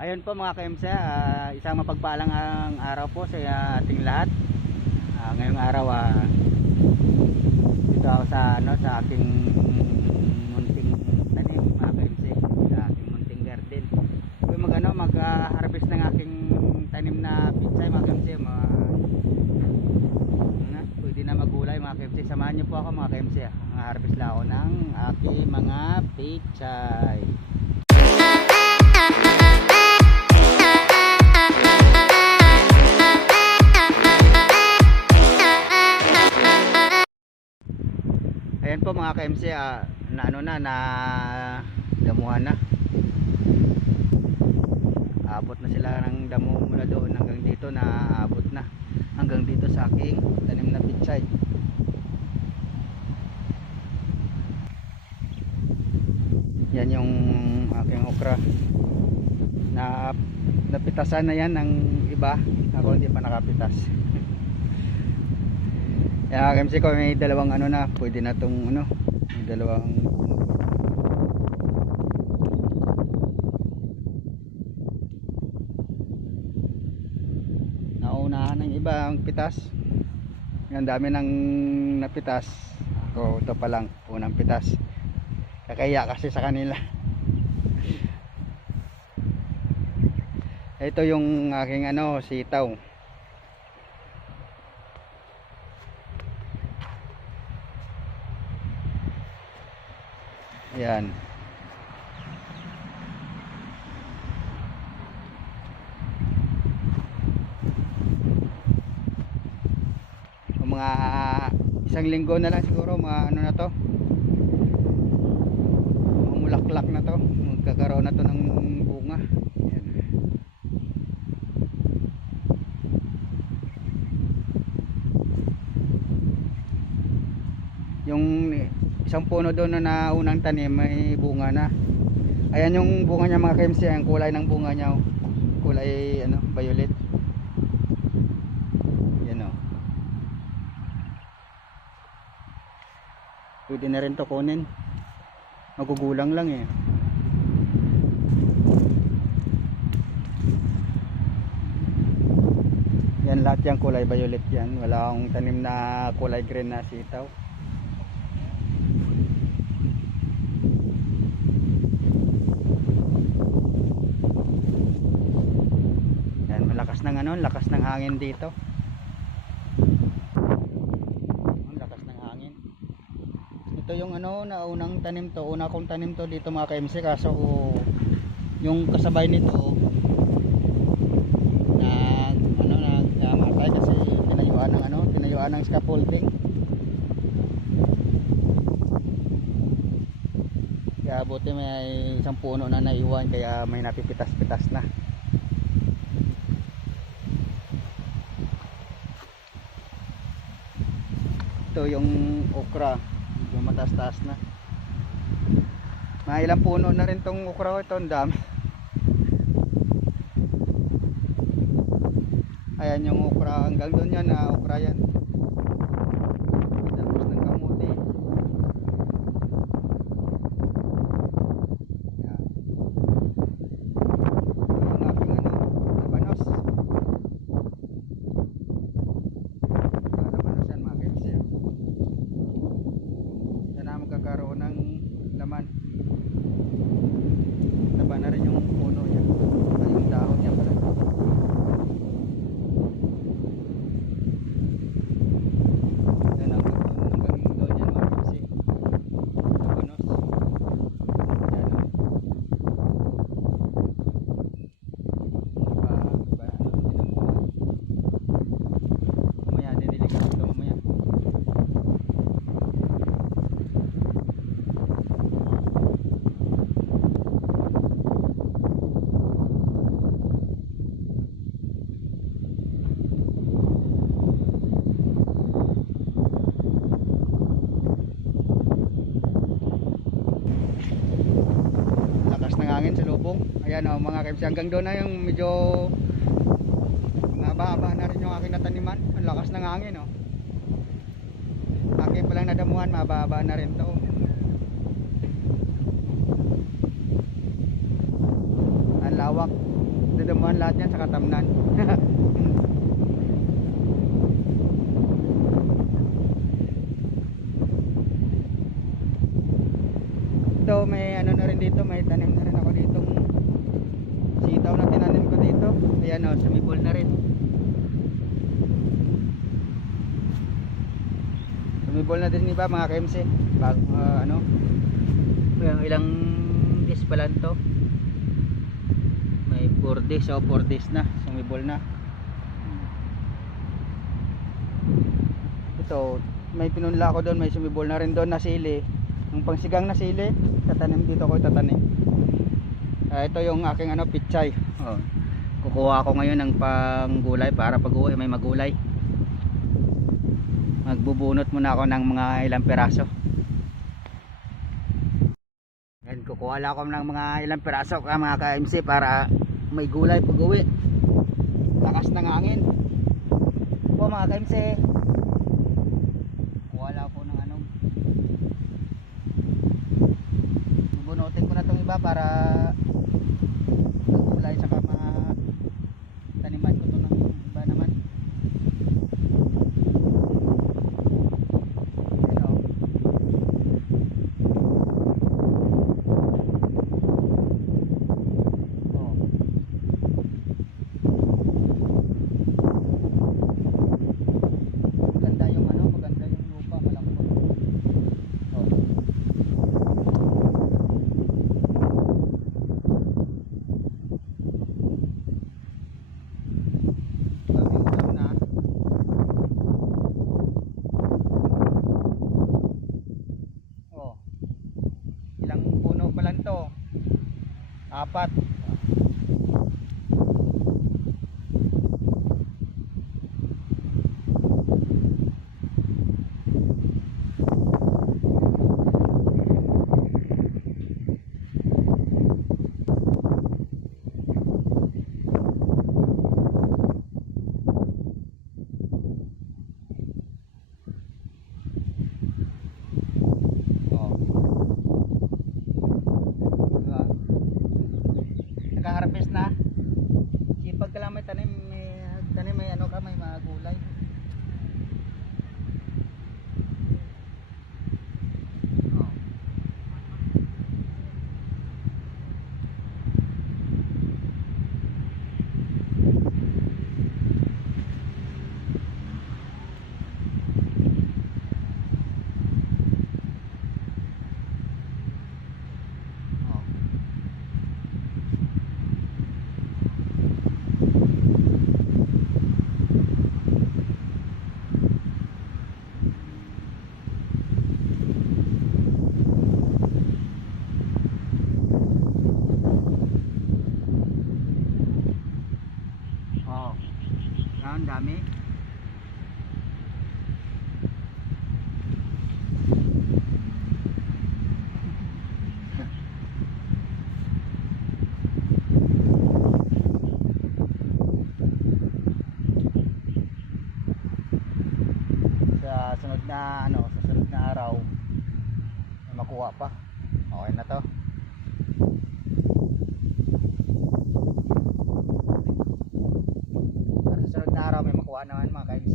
Ayun po mga KMC, ah, isang mapagpalang ang araw po sa ating lahat. Ah, ngayong araw ah, dito ako sa ano sa aking munting tanim mga KMC, sa aking munting garden. Kung mag ano, mag-harvest ng aking tanim na pitsay mga KMC, mga ano, pwede na magulay mga KMC. Samahan niyo po ako mga ah. Ang harvest lang ako ng aking mga pitsay. Ayan po mga KMC, ah, na ano na, na damuhan na. Abot na sila ng damo mula doon hanggang dito na abot na. Hanggang dito sa aking tanim na pitsay. Yan yung aking okra. Na napitasan na yan ng iba. Ako hindi pa nakapitas. Kaya KMC ko may dalawang ano na, pwede na tong ano, may dalawang naunahan ng iba ang pitas. Ang dami ng napitas. Ako ito pa lang, unang pitas. Kakaya kasi sa kanila. Ito yung aking ano, sitaw. Ayan. O mga isang linggo na lang siguro mga ano na to. Mamulaklak na to. Magkakaroon na to ng bunga. Ayan. Yung isang puno doon na naunang tanim may bunga na. Ayan yung bunga niya mga KMC ang kulay ng bunga niya oh. kulay ano violet. Yan o pwede na rin to kunin. Magugulang lang eh. Yan lahat yung kulay violet yan. Wala akong tanim na kulay green na sitaw Yan, malakas ng ano, lakas ng hangin dito. Ang lakas ng hangin. Ito yung ano, naunang tanim to, una kong tanim to dito mga KMC kaso yung kasabay nito nag ano nagkamatay kasi tinayuan ng ano, tinayuan ng scaffolding. Kaya buti may isang puno na naiwan kaya may napipitas-pitas na. Ito yung okra. Medyo mataas-taas na. Mga ilang puno na rin tong okra ito ang dami. Ayan yung okra. Hanggang doon yan na okra yan tapos ng kamuti yan ito yung aking ano labanos labanos yan mga kebsi yan na magkakaroon ng laman taba na rin yung puno niya ay yung dahon niya pala yan hanggang doon hanggang doon yan mga kebsi labanos yan o pa, pa, ano, tinamuhan. mamaya diniligan ko ito mamaya lakas ng hangin sa lubong ayan kebsi hanggang doon na yung medyo mababa na rin yung aking nataniman. Ang lakas ng hangin o aking palang nadamuhan mababa na rin to. Ang lawak. Damuhan lahat yan sa katamnan. Ito may ano na rin dito, may tanim na rin ako dito. Sitaw na tinanim ko dito. Ayan o, sumibol na rin. Sumibol na din iba mga KMC. Bag, ah, ano, Ayan, ilang days pa lang to. May 4 days o 4 days na. Sumibol na. Ito, may pinunla ako doon, may sumibol na rin doon na sili. Yung pangsigang na sili, tatanim dito ko tatanim. Ah, ito yung aking ano, pichay. Oh. Kukuha ako ngayon ng panggulay para pag uwi may magulay. Magbubunot muna ako ng mga ilang peraso. Yan, kukuha lang ako ng mga ilang peraso ka mga ka-MC para may gulay pag uwi. Lakas ng hangin. Po mga ka-MC. Kuha lang ako ng ano. Bubunutin ko na itong iba para gulay saka mga taniman ko to ng iba naman. Ayan o. Oh. Maganda yung ano, maganda yung lupa, malambot. Oh. Daming ulam na. Oh. Ilang puno pa lang to? Apat. Oh. Diba? Nakaharvest na. Sipag ka lang may tanim, may tanim may ano ka, may mga gulay. Oh. Oh. Oh. Yan, dami. sa sunod na ano sa sunod na araw makuha pa okay na to para sa sunod na makuha naman mga ka-MC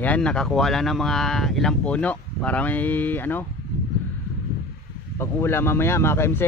Ayan, nakakuha lang ng mga ilang puno para may ano pag-ulam mamaya mga ka-MC.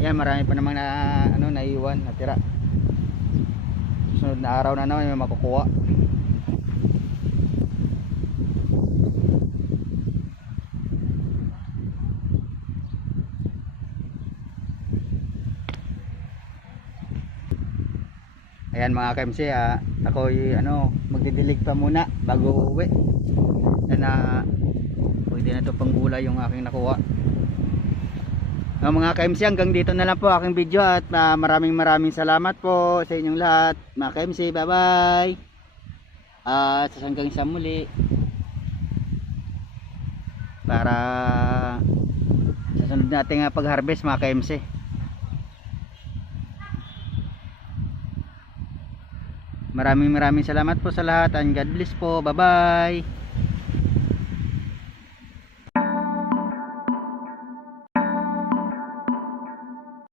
Ayan, marami pa namang na ano naiwan, natira. Sunod na araw na naman may makukuha. Ayan mga KMC, ah, ako'y ano, magdidilig pa muna bago uwi. Na pwede na to pang gulay yung aking nakuha. Ah, mga KMC, hanggang dito na lang po aking video at ah, maraming maraming salamat po sa inyong lahat. Mga KMC, bye bye. At sa hanggang sa muli. Para sa sunod nating ah, pag-harvest mga KMC. Maraming maraming salamat po sa lahat and God bless po. Bye-bye.